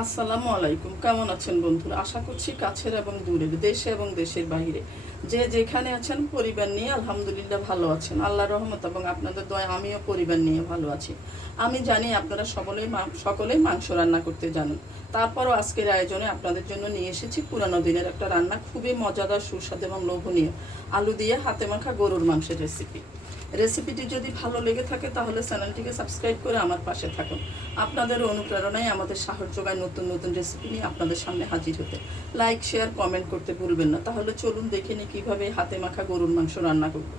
আসসালামু আলাইকুম। কেমন আছেন বন্ধুরা? আশা করছি কাছের এবং দূরের, দেশে এবং দেশের বাইরে যে যেখানে আছেন পরিবার নিয়ে আলহামদুলিল্লাহ ভালো আছেন। আল্লাহর রহমত এবং আপনাদের দয়া আমিও পরিবার নিয়ে ভালো আছি। আমি জানি আপনারা সকলেই মাংস রান্না করতে জানেন। তারপরও আজকের আয়োজনে আপনাদের জন্য নিয়ে এসেছি পুরানো দিনের একটা রান্না, খুবই মজাদার, সুস্বাদু এবং লোভনীয় আলু দিয়ে হাতে মাখা গরুর মাংসের রেসিপিটি যদি ভালো লেগে থাকে তাহলে চ্যানেলটিকে সাবস্ক্রাইব করে আমার পাশে থাকুন। আপনাদের অনুপ্রেরণায় আমাদের সাহস যোগায় নতুন নতুন রেসিপি নিয়ে আপনাদের সামনে হাজির হতে। লাইক, শেয়ার, কমেন্ট করতে ভুলবেন না। তাহলে চলুন দেখে নিই কীভাবে হাতে মাখা গরুর মাংস রান্না করব।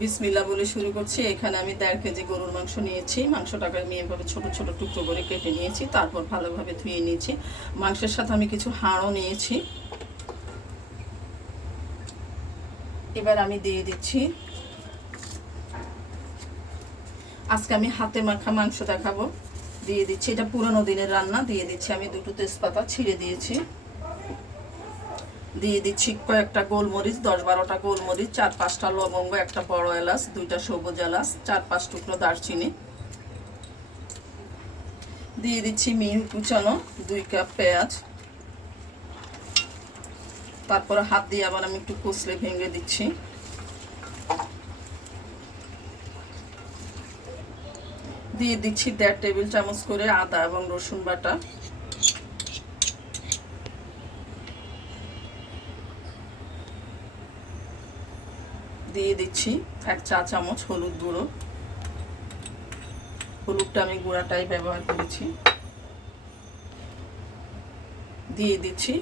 বিসমিল্লাহ বলে শুরু করছি। এখানে আমি 1.5 কেজি গরুর মাংস নিয়েছি। মাংসটাকে আমি এভাবে ছোট ছোট টুকরো করে কেটে নিয়েছি, তারপর ভালোভাবে ধুয়ে নিয়েছি। মাংসের সাথে আমি কিছু হাড়ও নিয়েছি। এবার আমি দিয়ে দিচ্ছি, আজকে আমি হাতে মাখা মাংস দেখাবো। দিয়ে দিচ্ছি, এটা পুরনো দিনের রান্না। দিয়ে দিচ্ছি আমি 2টো তেজপাতা ছিঁড়ে দিয়েছি। দিয়ে দিচ্ছি কয়েকটা গোলমরিচ, 10-12টা গোলমরিচ, 4-5টা লবঙ্গ, একটা বড় এলাচ, 2টা সবুজ এলাচ, 4-5 টুকরো দারচিনি। দিয়ে দিচ্ছি মিহি কুচানো 2 কাপ পেঁয়াজ। তারপরে হাত দিয়ে আবার আমি একটু কষলে ভেঙে দিচ্ছি। দিয়ে দিচ্ছি 1.5 টেবিল চামচ করে আদা এবং রসুন বাটা। দিয়ে দিচ্ছি 1 চা চামচ হলুদ গুঁড়ো। হলুদটা আমি গুঁড়াটাই ব্যবহার করেছি। দিয়ে দিচ্ছি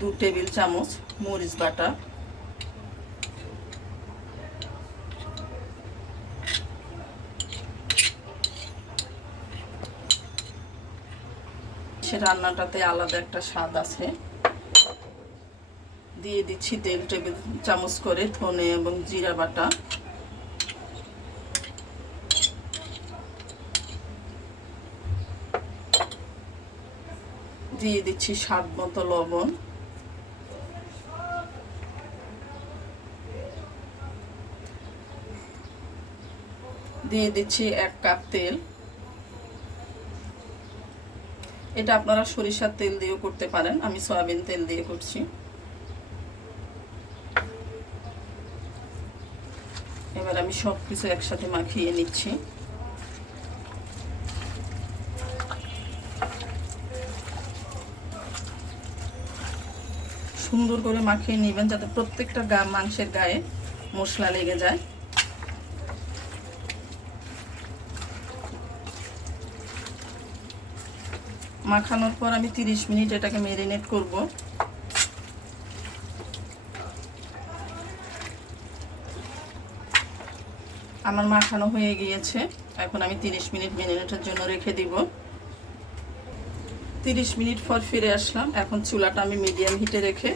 2 টেবিল চামচ মরিচ বাটা। সে রান্নাটাতে আলাদা একটা স্বাদ আছে। দিয়ে দিচ্ছি 1.5 টেবিল চামচ করে ধনে এবং জিরা বাটা। দিয়ে দিচ্ছি স্বাদ মতো লবণ। দিয়ে দিচ্ছি 1 কাপ তেল। এটা আপনারা সরিষার তেল দিয়েও করতে পারেন, আমি সয়াবিন তেল দিয়ে করছি। এবার আমি সব কিছু একসাথে মাখিয়ে নিচ্ছি। সুন্দর করে মাখিয়ে নেবেন যাতে প্রত্যেকটা মাংসের গায়ে মশলা লেগে যায়। মাখানোর পর আমি 30 মিনিট এটাকে ম্যারিনেট করব। আমার মাখানো হয়ে গিয়েছে। এখন আমি 30 মিনিট ম্যারিনেটের জন্য রেখে দিব। 30 মিনিট পর ফিরে আসলাম। এখন চুলাটা আমি মিডিয়াম হিটে রেখে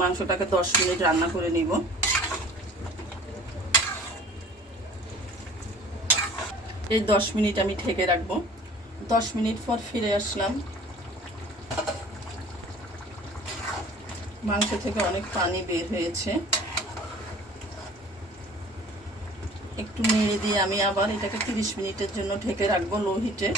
মাংসটাকে 10 মিনিট রান্না করে নিব। এই 10 মিনিট আমি ঢেকে রাখবো। 10 মিনিট পর ফিরে আসলাম। মাংস থেকে অনেক পানি বের হয়েছে। একটু নেড়ে দিয়ে আমি আবার এটাকে 30 মিনিটের জন্য ঢেকে রাখবো লো হিটে।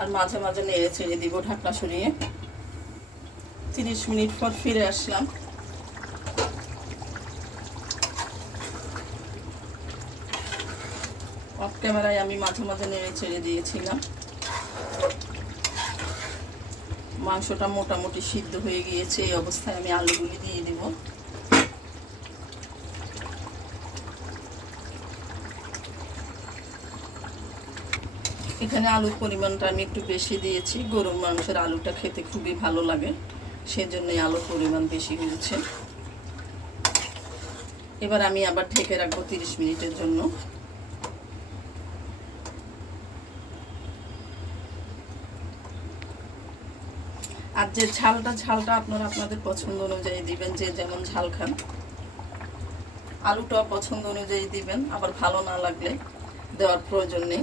আর মাঝে মাঝে নেড়ে ছেড়ে দিব ঢাকনা সরিয়ে। 30 মিনিট পর ফিরে আসলাম। অফ ক্যামেরায় আমি মাঝে মাঝে নেড়ে ছেড়ে দিয়েছিলাম। মাংসটা মোটামুটি সিদ্ধ হয়ে গিয়েছে। এই অবস্থায় আমি আলুগুলি দিয়ে দিব। এখানে আলুর পরিমাণটা আমি একটু বেশি দিয়েছি। গরুর মাংসের আলুটা খেতে খুবই ভালো লাগে, সেজন্যই আলুর পরিমাণ বেশি হয়েছে। এবার আমি আবার ঢেকে রাখবো 30 মিনিটের জন্য। আর যে ঝালটা আপনারা আপনাদের পছন্দ অনুযায়ী দিবেন, যে যেমন ঝাল খান। আলুটাও পছন্দ অনুযায়ী দিবেন, আবার ভালো না লাগলে দেওয়ার প্রয়োজন নেই।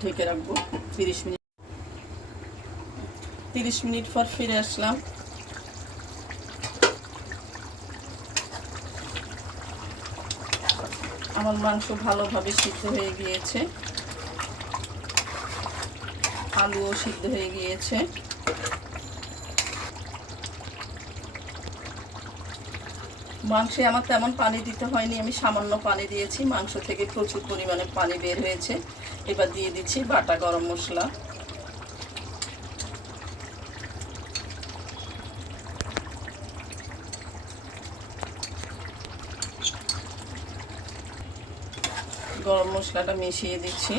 ঢেকে রাখবো 30 মিনিট। 30 মিনিট পর ফিরে আসলাম। আমার মাংস ভালোভাবে সিদ্ধ হয়ে গিয়েছে, আলুও সিদ্ধ হয়ে গিয়েছে। মাংসে আমার তেমন পানি দিতে হয়নি, আমি সামান্য পানি দিয়েছি, মাংস থেকে প্রচুর পরিমাণে পানি বের হয়েছে। এবার দিয়ে দিচ্ছি বাটা গরম মশলা, গরম মশলাটা মিশিয়ে দিচ্ছি।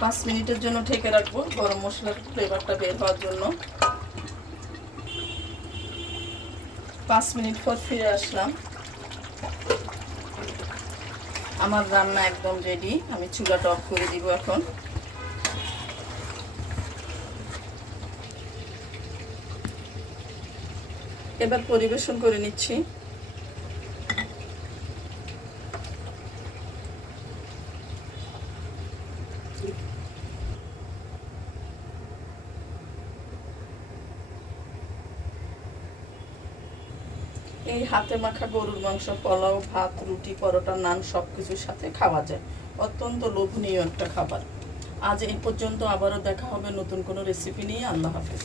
5 মিনিটের জন্য ঢেকে রাখবো গরম মশলার ফ্লেভারটা বের হওয়ার জন্য। 5 মিনিট পর ফিরে আসলাম। আমার রান্না একদম রেডি, আমি চুলাটা অফ করে দিব এখন। এবার পরিবেশন করে নিচ্ছি। এই হাতে মাখা গরুর মাংস পোলাও, ভাত, রুটি, পরোটা, নান সব কিছুর সাথে খাওয়া যায়। অত্যন্ত লোভনীয় একটা খাবার। আজ এই পর্যন্ত, আবারও দেখা হবে নতুন কোনো রেসিপি নিয়ে। আল্লাহ হাফেজ।